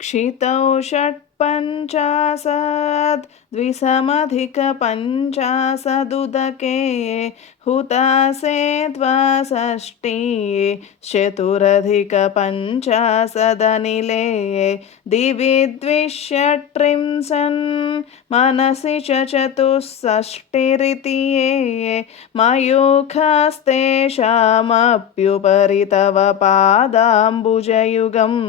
क्षितौ षट्पञ्चाशद् द्विसमधिकपञ्चाशदुदके हुतासे द्वाषष्टि चतुरधिकपञ्चाशदनिले दिवि द्विषट्त्रिंशन् मनसि च चतुष्षष्टिरिति ये मयूखास्तेषामप्युपरि तव पादाम्बुजयुगम्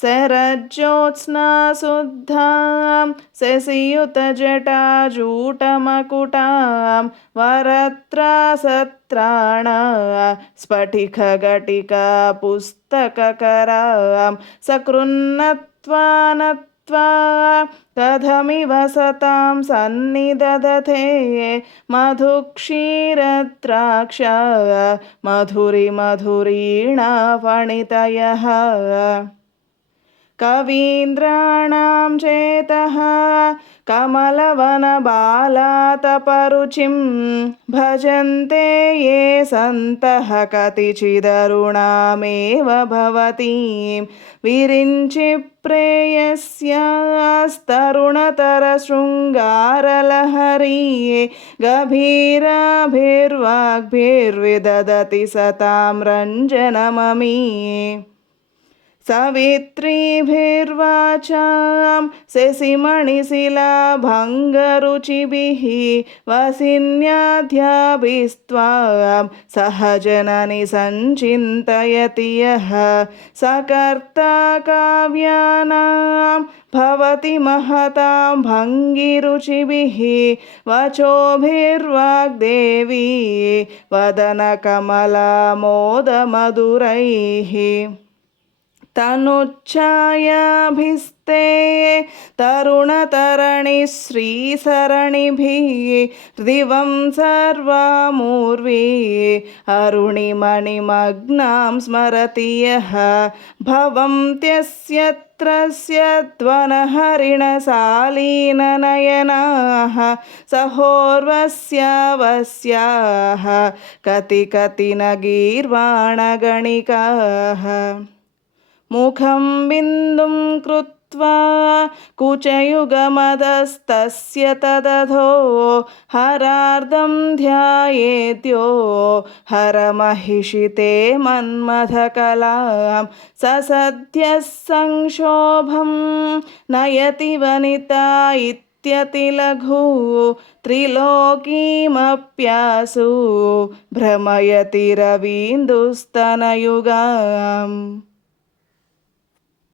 शरज्योत्स्नाशुद्धां शशियुतजटाजूटमकुटां वरत्रासत्राणा स्फटिकघटिका पुस्तककरां सकृन्नत्वा नत्वा कथमिव सतां सन्निदधते मधुक्षीरद्राक्ष मधुरिमधुरीणा फणितयः कवीन्द्राणां चेतः कमलवनबालातपरुचिं भजन्ते ये सन्तः कतिचिदरुणामेव भवतीं विरिञ्चि प्रेयस्यास्तरुणतरशृङ्गारलहरी गभीराभिर्वाग्भिर्विदधति सतां रञ्जनममी सवित्रीभिर्वाचां शशिमणिशिलाभङ्गरुचिभिः वसिन्याद्याभिस्त्वां सहजननि सञ्चिन्तयति यः सकर्ता काव्यानां भवति महतां भङ्गिरुचिभिः वचोभिर्वाग्देवी वदनकमलामोदमधुरैः तनुच्छायाभिस्ते तरुणतरणिश्रीसरणिभिः दिवं सर्वामूर्वी अरुणिमणिमग्नां स्मरति यः भवं त्यस्यत्रस्य त्वनहरिणशालीननयनाः सहोर्वस्यावस्याः कति न गीर्वाणगणिकाः मुखं बिन्दुं कृत्वा कुचयुगमदस्तस्य तदधो हरार्धं ध्यायेद्यो हरमहिषिते मन्मथकलां ससद्यः संक्षोभं नयति वनिता इत्यतिलघु त्रिलोकीमप्यासु भ्रमयति रवीन्दुस्तनयुगाम्।